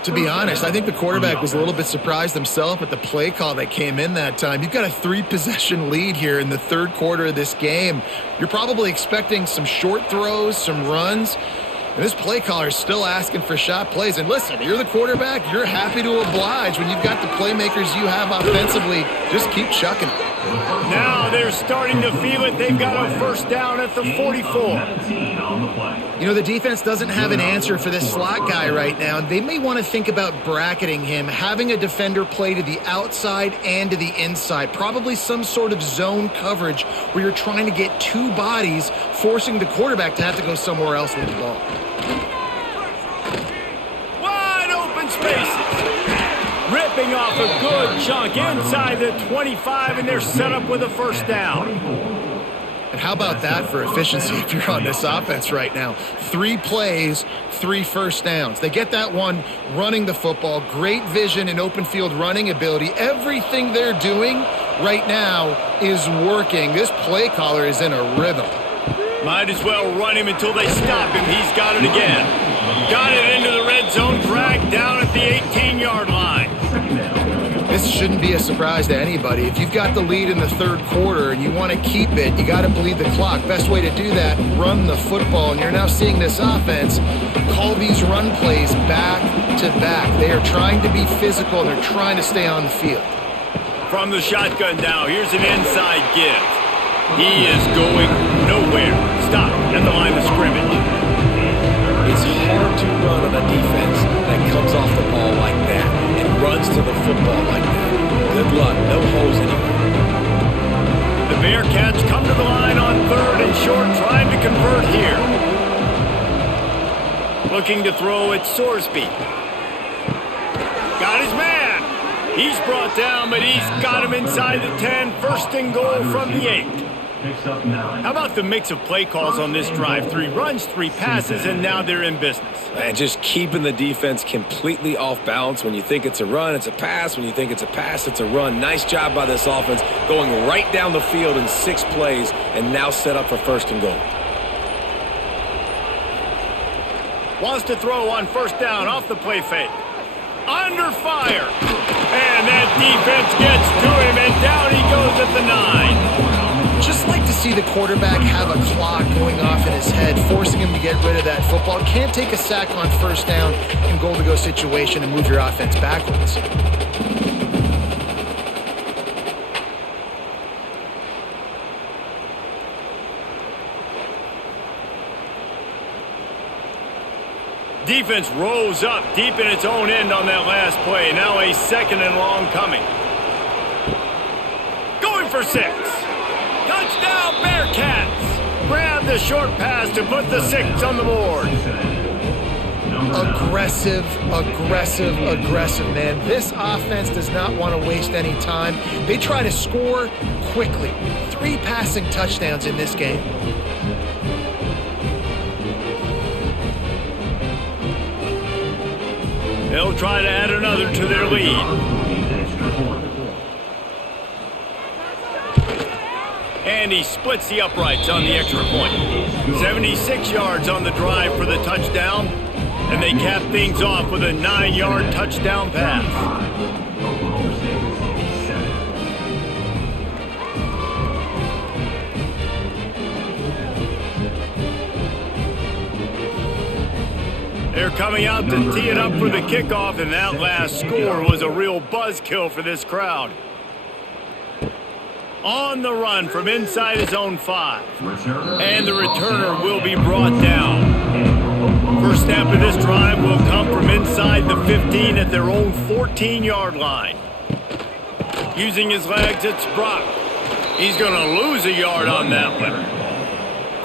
To be honest, I think the quarterback was a little bit surprised himself at the play call that came in that time. You've got a 3-possession lead here in the third quarter of this game. You're probably expecting some short throws, some runs. And this play caller is still asking for shot plays. And listen, you're the quarterback. You're happy to oblige when you've got the playmakers you have offensively. Just keep chucking it. Now they're starting to feel it. They've got a first down at the 44. You know, the defense doesn't have an answer for this slot guy right now. They may want to think about bracketing him, having a defender play to the outside and to the inside. Probably some sort of zone coverage where you're trying to get two bodies, forcing the quarterback to have to go somewhere else with the ball. Wide open spaces. Ripping off a good chunk inside the 25, and they're set up with a first down. And how about that for efficiency if you're on this offense right now? 3 plays, 3 first downs. They get that one running the football, great vision and open field running ability. Everything they're doing right now is working. This play caller is in a rhythm. Might as well run him until they stop him. He's got it again. Got it into the red zone, dragged down at the 18-yard line. This shouldn't be a surprise to anybody. If you've got the lead in the third quarter and you want to keep it, you got to bleed the clock. Best way to do that, run the football. And you're now seeing this offense call these run plays back to back. They are trying to be physical and they're trying to stay on the field. From the shotgun now, here's an inside give. He is going nowhere. Stop at the line of scrimmage. It's hard to run on a defense that comes off the ball like that and runs to the football like that. Good luck. No holes anywhere. The Bearcats come to the line on third and short, trying to convert here. Looking to throw at Sorsby. Got his man. He's brought down, but he's got him inside the 10. First and goal from the 8. How about the mix of play calls on this drive? 3 runs, 3 passes, and now they're in business. And just keeping the defense completely off balance. When you think it's a run, it's a pass. When you think it's a pass, it's a run. Nice job by this offense going right down the field in 6 plays and now set up for first and goal. Wants to throw on first down off the play fake. Under fire. And that defense gets to him, and down he goes at the 9. Just like to see the quarterback have a clock going off in his head, forcing him to get rid of that football. Can't take a sack on first down in goal-to-go situation and move your offense backwards. Defense rose up deep in its own end on that last play. Now a second and long coming. Going for 6. Touchdown, Bearcats! Grab the short pass to put the 6 on the board. Aggressive, man. This offense does not want to waste any time. They try to score quickly. 3 passing touchdowns in this game. They'll try to add another to their lead. And he splits the uprights on the extra point. 76 yards on the drive for the touchdown. And they cap things off with a 9-yard touchdown pass. They're coming out to tee it up for the kickoff, and that last score was a real buzzkill for this crowd. On the run from inside his own 5. And the returner will be brought down. First snap of this drive will come from inside the 15 at their own 14-yard line. Using his legs, it's Brock. He's going to lose a yard on that one.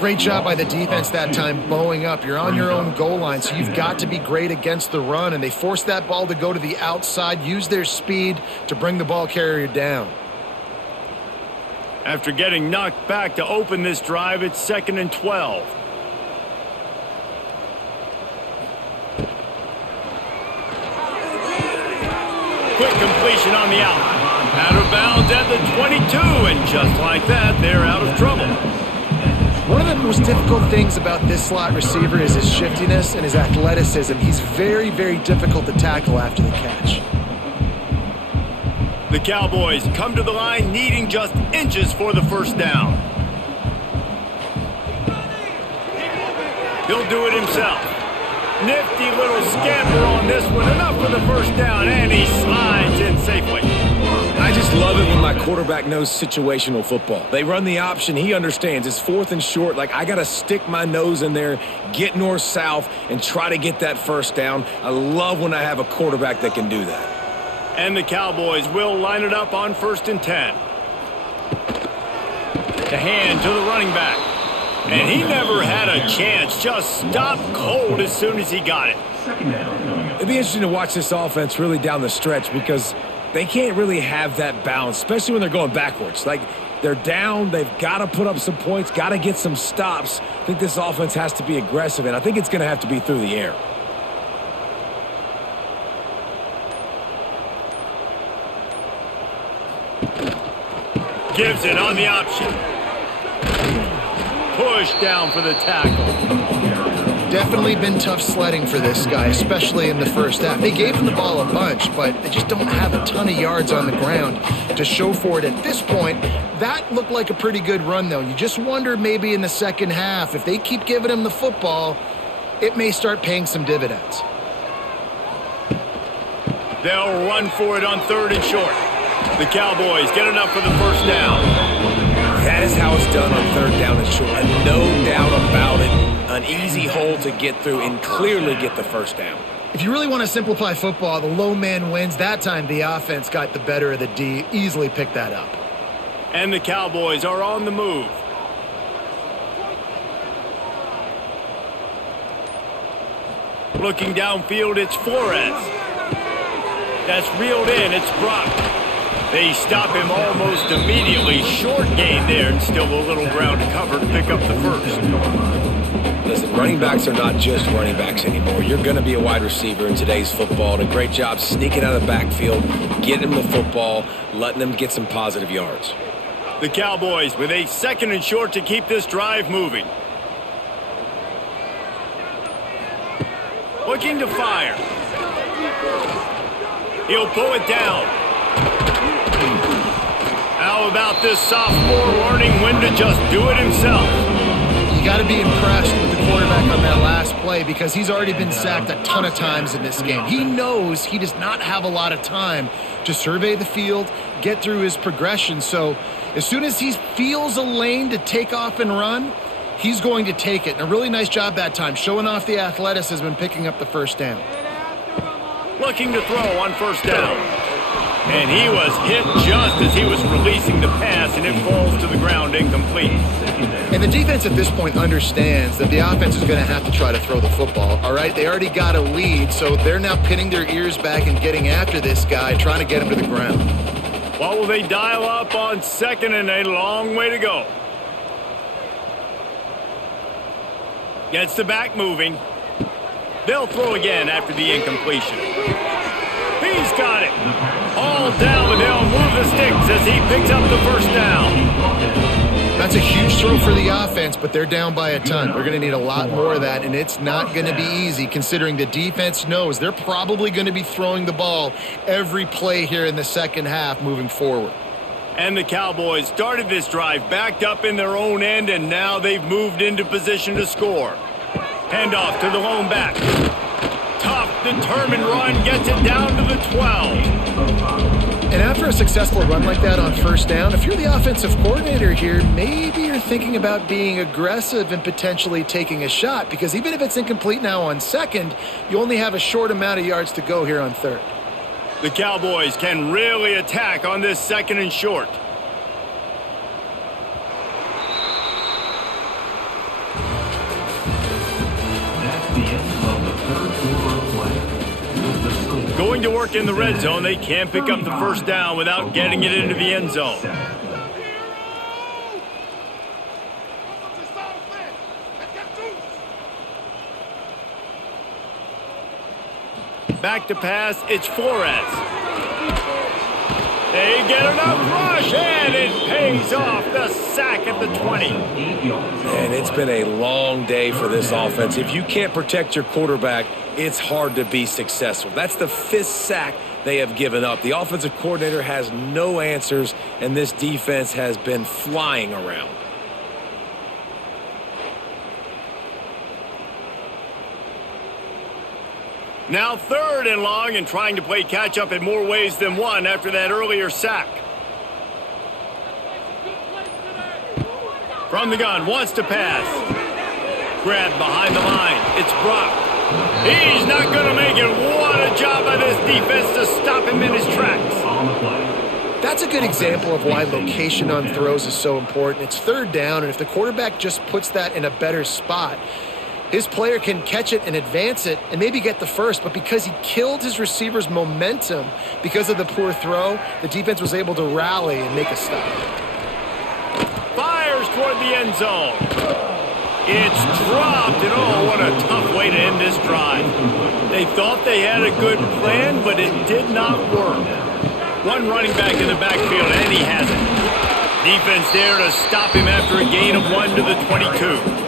Great job by the defense that time, bowing up. You're on your own goal line, so you've got to be great against the run, and they forced that ball to go to the outside, use their speed to bring the ball carrier down. After getting knocked back to open this drive, it's 2nd and 12. Quick completion on the out. Out of bounds at the 22, and just like that, they're out of trouble. One of the most difficult things about this slot receiver is his shiftiness and his athleticism. He's very, very difficult to tackle after the catch. The Cowboys come to the line needing just inches for the first down. He'll do it himself. Nifty little scamper on this one. Enough for the first down, and he slides in safely. I just love it when my quarterback knows situational football. They run the option. He understands. It's 4th and short. Like, I got to stick my nose in there, get north-south, and try to get that first down. I love when I have a quarterback that can do that. And the Cowboys will line it up on 1st and 10. The hand to the running back. And he never had a chance. Just stopped cold as soon as he got it. It'd be interesting to watch this offense really down the stretch because they can't really have that balance, especially when they're going backwards. Like, they're down, they've got to put up some points, got to get some stops. I think this offense has to be aggressive, and I think it's going to have to be through the air. Gives it on the option. Push down for the tackle. Definitely been tough sledding for this guy, especially in the first half. They gave him the ball a bunch, but they just don't have a ton of yards on the ground to show for it at this point. That looked like a pretty good run, though. You just wonder maybe in the second half, if they keep giving him the football, it may start paying some dividends. They'll run for it on 3rd and short. The Cowboys get enough for the first down. That is how it's done on 3rd down and short. No doubt about it. An easy hole to get through and clearly get the first down. If you really want to simplify football, the low man wins. That time the offense got the better of the D. Easily picked that up. And the Cowboys are on the move. Looking downfield, it's Flores. That's reeled in, it's Brock. They stop him almost immediately. Short gain there, and still a little ground to cover to pick up the first. Listen, running backs are not just running backs anymore. You're going to be a wide receiver in today's football. And a great job sneaking out of the backfield, getting them the football, letting them get some positive yards. The Cowboys with a 2nd and short to keep this drive moving. Looking to fire. He'll pull it down. How about this sophomore learning when to just do it himself? You got to be impressed with the quarterback on that last play because he's already been sacked a ton of times in this game. He knows he does not have a lot of time to survey the field, get through his progression. So as soon as he feels a lane to take off and run, he's going to take it. And a really nice job that time, showing off the athleticism and picking up the first down. Looking to throw on 1st down. And he was hit just as he was releasing the pass, and it falls to the ground incomplete. And the defense at this point understands that the offense is going to have to try to throw the football, all right? They already got a lead, so they're now pinning their ears back and getting after this guy, trying to get him to the ground. What will they dial up on 2nd and a long way to go? Gets the back moving. They'll throw again after the incompletion. He's got it. All down, and they'll move the sticks as he picks up the first down. That's a huge throw for the offense, but they're down by a ton. They're going to need a lot more of that, and it's not going to be easy considering the defense knows they're probably going to be throwing the ball every play here in the second half moving forward. And the Cowboys started this drive backed up in their own end, and now they've moved into position to score. Handoff to the lone back. Tough, determined run gets it down to the 12. And after a successful run like that on 1st down, if you're the offensive coordinator here, maybe you're thinking about being aggressive and potentially taking a shot, because even if it's incomplete now on 2nd, you only have a short amount of yards to go here on 3rd. The Cowboys can really attack on this 2nd and short. Going to work in the red zone, they can't pick up the first down without getting it into the end zone. Back to pass, it's Flores. They get enough rush, and it pays off. The sack at the 20. And it's been a long day for this offense. If you can't protect your quarterback, it's hard to be successful. That's the 5th sack they have given up. The offensive coordinator has no answers, and this defense has been flying around. Now 3rd and long, and trying to play catch-up in more ways than one after that earlier sack. From the gun, wants to pass. Grabbed behind the line. It's Brock. He's not going to make it. What a job by this defense to stop him in his tracks. That's a good example of why location on throws is so important. It's 3rd down, and if the quarterback just puts that in a better spot, his player can catch it and advance it and maybe get the first, but because he killed his receiver's momentum because of the poor throw, the defense was able to rally and make a stop. Fires toward the end zone. It's dropped, and oh, what a tough way to end this drive. They thought they had a good plan, but it did not work. One running back in the backfield, and he has it. Defense there to stop him after a gain of 1 to the 22.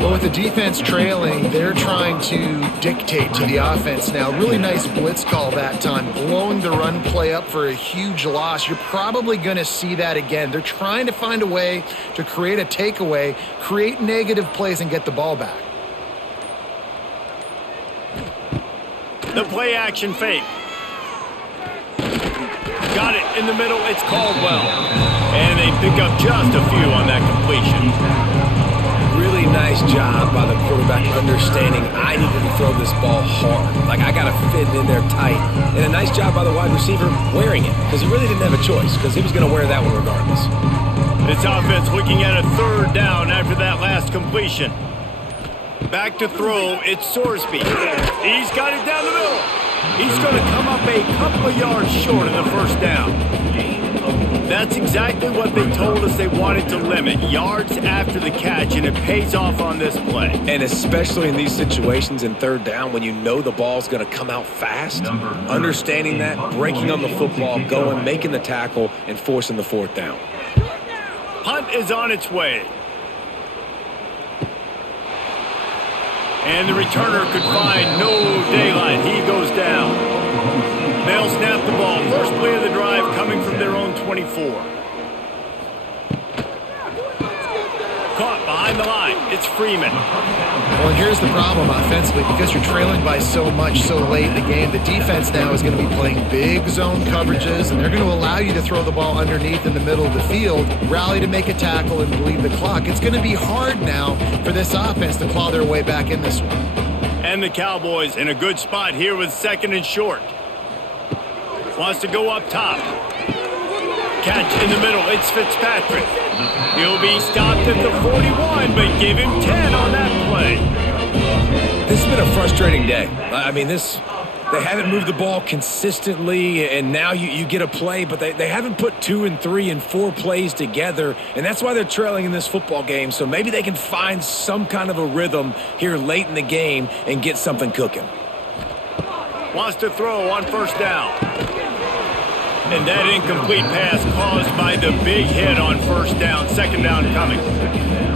Well, with the defense trailing, they're trying to dictate to the offense now. Really nice blitz call that time, blowing the run play up for a huge loss. You're probably going to see that again. They're trying to find a way to create a takeaway, create negative plays, and get the ball back. The play action fake. Got it in the middle. It's Caldwell. And they pick up just a few on that completion. Really nice job by the quarterback understanding I needed to throw this ball hard. Like, I got to fit it in there tight. And a nice job by the wide receiver wearing it, because he really didn't have a choice, because he was going to wear that one regardless. This offense looking at a 3rd down after that last completion. Back to throw, it's Sorsby. He's got it down the middle. He's going to come up a couple of yards short of the first down. That's exactly what they told us they wanted to limit, yards after the catch, and it pays off on this play. And especially in these situations in 3rd down when you know the ball's going to come out fast, understanding that, breaking on the football, going, making the tackle, and forcing the 4th down. Punt is on its way. And the returner could find no daylight. He goes down. They'll snap the ball. First play of the drive coming from their own 24. Caught behind the line. It's Freeman. Well, here's the problem offensively. Because you're trailing by so much so late in the game, the defense now is going to be playing big zone coverages, and they're going to allow you to throw the ball underneath in the middle of the field, rally to make a tackle, and bleed the clock. It's going to be hard now for this offense to claw their way back in this one. And the Cowboys in a good spot here with 2nd and short. Wants to go up top. Catch in the middle. It's Fitzpatrick. He'll be stopped at the 41, but give him 10 on that play. This has been a frustrating day. I mean, they haven't moved the ball consistently, and now you get a play, but they haven't put 2 and 3 and 4 plays together, and that's why they're trailing in this football game. So maybe they can find some kind of a rhythm here late in the game and get something cooking. Wants to throw on 1st down. And that incomplete pass caused by the big hit on 1st down. 2nd down coming.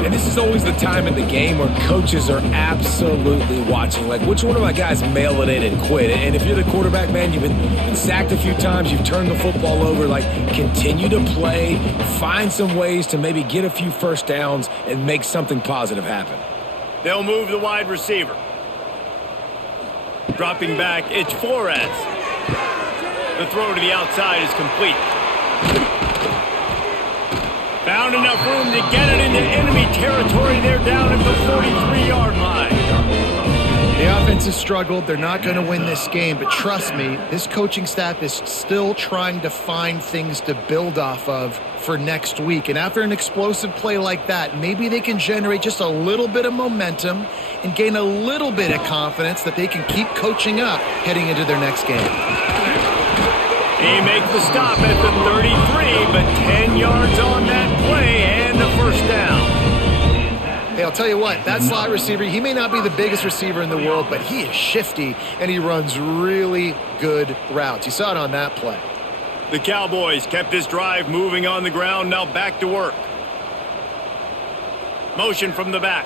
And this is always the time in the game where coaches are absolutely watching. Like, which one of my guys mail it in and quit? And if you're the quarterback, man, you've been sacked a few times, you've turned the football over, like, continue to play, find some ways to maybe get a few 1st downs and make something positive happen. They'll move the wide receiver. Dropping back, it's Flores. The throw to the outside is complete. Found enough room to get it into enemy territory. They're down at the 43-yard line. The offense has struggled. They're not going to win this game, but trust me, this coaching staff is still trying to find things to build off of for next week. And after an explosive play like that, maybe they can generate just a little bit of momentum and gain a little bit of confidence that they can keep coaching up heading into their next game. He makes the stop at the 33, but 10 yards on that play and the first down. Hey, I'll tell you what, that slot receiver, he may not be the biggest receiver in the world, but he is shifty, and he runs really good routes. You saw it on that play. The Cowboys kept this drive moving on the ground, now back to work. Motion from the back.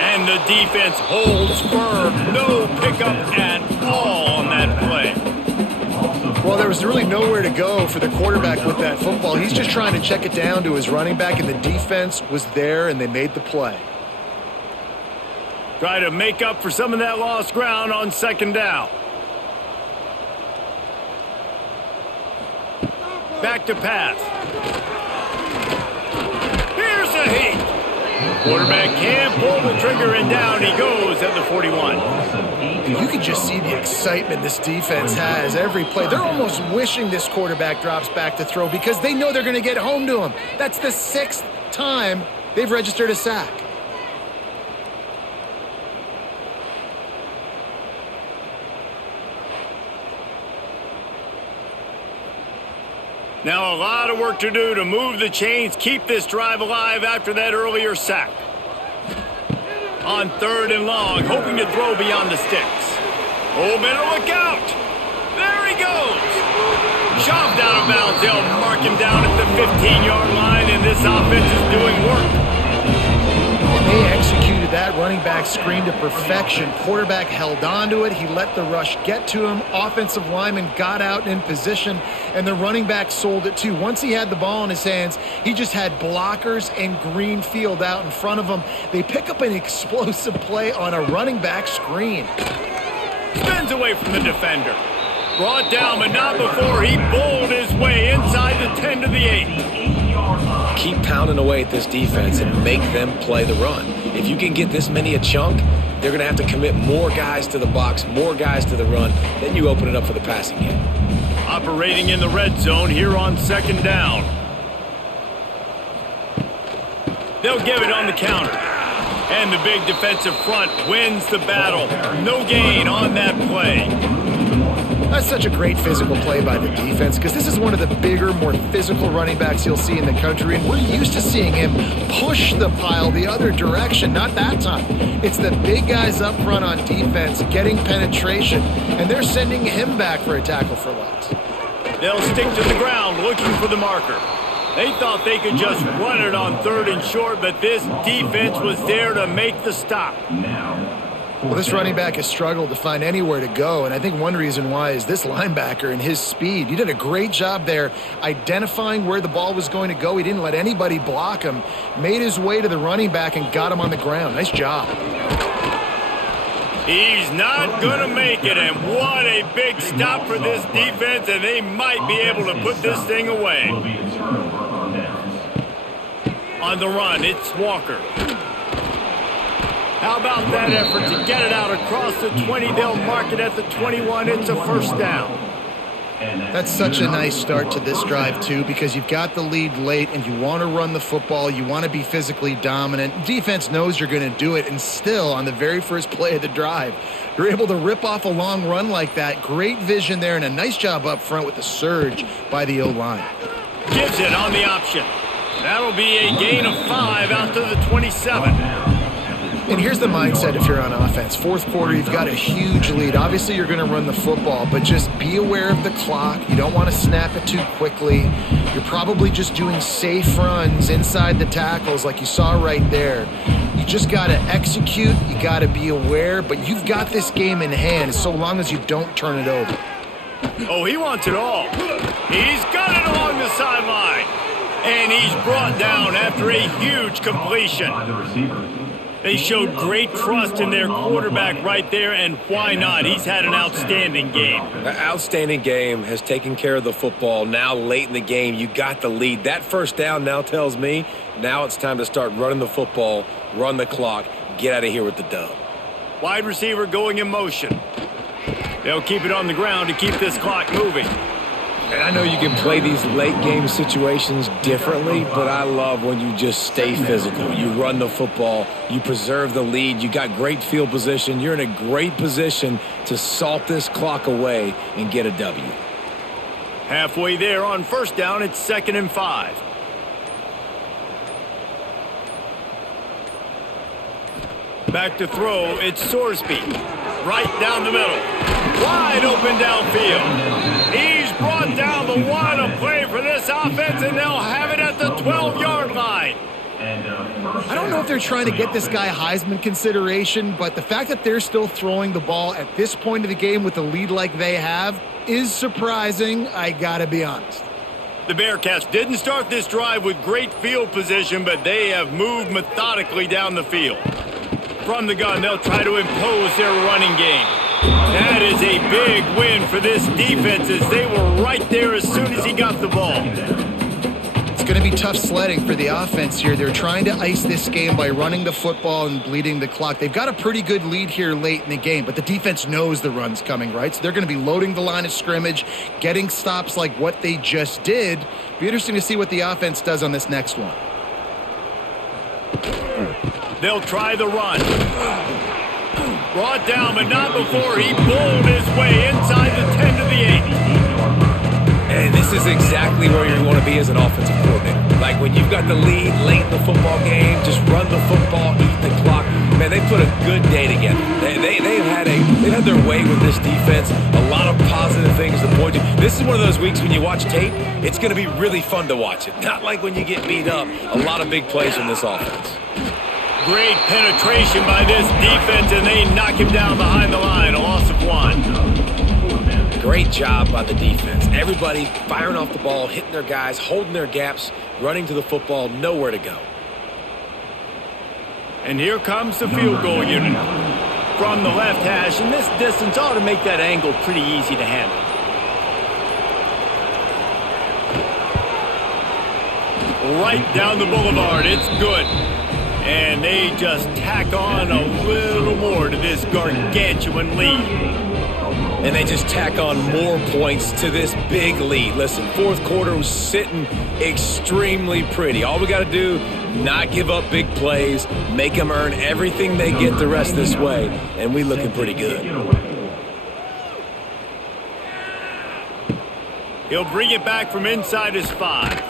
And the defense holds firm. No pickup at all on that play. Well, there was really nowhere to go for the quarterback with that football. He's just trying to check it down to his running back, and the defense was there, and they made the play. Try to make up for some of that lost ground on second down. Back to pass. Here's a heat. Quarterback can't pull the trigger, and down he goes at the 41. You can just see the excitement this defense has every play. They're almost wishing this quarterback drops back to throw because they know they're going to get home to him. That's the 6th time they've registered a sack. Now a lot of work to do to move the chains, keep this drive alive after that earlier sack. On 3rd and long, hoping to throw beyond the sticks. Oh, better look out. There he goes. Shoved out of bounds. They'll mark him down at the 15-yard line, and this offense is doing work. And they executed that running back screen to perfection. Quarterback held on to it. He let the rush get to him. Offensive lineman got out in position, and the running back sold it too. Once he had the ball in his hands, he just had blockers and green field out in front of him. They pick up an explosive play on a running back screen. Spins away from the defender. Brought down, but not before he bowled his way inside the 10 to the 8. Keep pounding away at this defense and make them play the run. If you can get this many a chunk, they're going to have to commit more guys to the box, more guys to the run. Then you open it up for the passing game. Operating in the red zone here on 2nd down. They'll give it on the counter. And the big defensive front wins the battle. No gain on that play. That's such a great physical play by the defense because this is one of the bigger, more physical running backs you'll see in the country, and we're used to seeing him push the pile the other direction. Not that time. It's the big guys up front on defense getting penetration, and they're sending him back for a tackle for loss. They'll stick to the ground looking for the marker. They thought they could just run it on 3rd and short, but this defense was there to make the stop. Well, this running back has struggled to find anywhere to go, and I think one reason why is this linebacker and his speed. He did a great job there identifying where the ball was going to go. He didn't let anybody block him, made his way to the running back and got him on the ground. Nice job. He's not going to make it, and what a big stop for this defense, and they might be able to put this thing away. On the run, it's Walker. How about that effort to get it out across the 20? They'll mark it at the 21. It's a first down. That's such a nice start to this drive, too, because you've got the lead late and you want to run the football. You want to be physically dominant. Defense knows you're going to do it, and still, on the very first play of the drive, you're able to rip off a long run like that. Great vision there and a nice job up front with the surge by the O-line. Gives it on the option. That'll be a gain of 5 out to the 27. And here's the mindset if you're on offense. 4th quarter, you've got a huge lead. Obviously, you're going to run the football, but just be aware of the clock. You don't want to snap it too quickly. You're probably just doing safe runs inside the tackles like you saw right there. You just got to execute. You got to be aware, but you've got this game in hand so long as you don't turn it over. Oh, he wants it all. He's got it along the sideline. And he's brought down after a huge completion. They showed great trust in their quarterback right there, and why not? He's had an outstanding game. An outstanding game, has taken care of the football. Now late in the game, you got the lead. That first down now tells me now it's time to start running the football, run the clock, get out of here with the dub. Wide receiver going in motion. They'll keep it on the ground to keep this clock moving. And I know you can play these late game situations differently, but I love when you just stay physical. You run the football, you preserve the lead, you got great field position. You're in a great position to salt this clock away and get a W. Halfway there on first down, it's 2nd and 5. Back to throw, it's Sorsby. Right down the middle. Wide open downfield. He's brought down the one. A play for this offense, and they'll have it at the 12-yard line. I don't know if they're trying to get this guy Heisman consideration, but the fact that they're still throwing the ball at this point of the game with a lead like they have is surprising, I gotta be honest. The Bearcats didn't start this drive with great field position, but they have moved methodically down the field. From the gun, they'll try to impose their running game. That is a big win for this defense as they were right there as soon as he got the ball. It's going to be tough sledding for the offense here. They're trying to ice this game by running the football and bleeding the clock. They've got a pretty good lead here late in the game, but the defense knows the run's coming, right? So they're going to be loading the line of scrimmage, getting stops like what they just did. Be interesting to see what the offense does on this next one. They'll try the run. Brought down, but not before he bowled his way inside the 10 to the 8. And this is exactly where you want to be as an offensive coordinator. Like when you've got the lead late in the football game, just run the football, eat the clock. Man, they put a good day together. They've had their way with this defense. A lot of positive things to point to. This is one of those weeks when you watch tape, it's going to be really fun to watch it. Not like when you get beat up. A lot of big plays from this offense. Great penetration by this defense, and they knock him down behind the line. A loss of 1. Great job by the defense. Everybody firing off the ball, hitting their guys, holding their gaps, running to the football, nowhere to go. And here comes the field goal unit from the left hash, and this distance ought to make that angle pretty easy to handle. Right down the boulevard, it's good. And they just tack on a little more to this gargantuan lead. And they just tack on more points to this big lead. Listen, fourth quarter was sitting extremely pretty. All we got to do, not give up big plays, make them earn everything they get the rest this way, and we looking pretty good. He'll bring it back from inside his 5.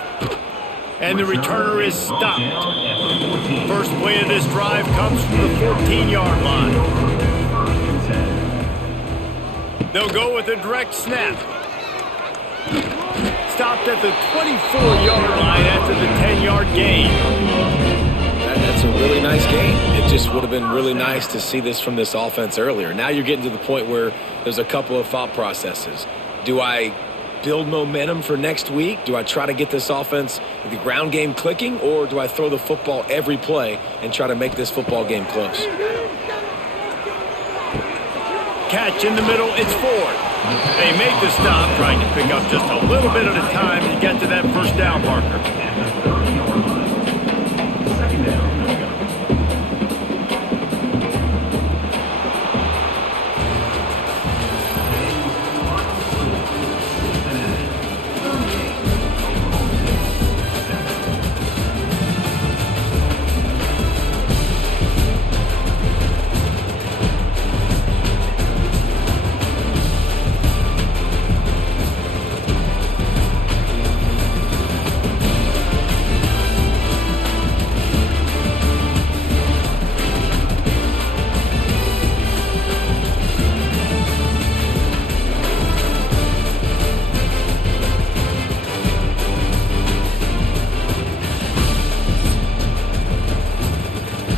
And the returner is stopped. First play of this drive comes from the 14-yard line. They'll go with a direct snap. Stopped at the 24-yard line after the 10-yard gain. That's a really nice game. It just would have been really nice to see this from this offense earlier. Now you're getting to the point where there's a couple of thought processes. Do I build momentum for next week? Do I try to get this offense, the ground game clicking, or do I throw the football every play and try to make this football game close? Catch in the middle, it's Ford. They make the stop, trying to pick up just a little bit at a time to get to that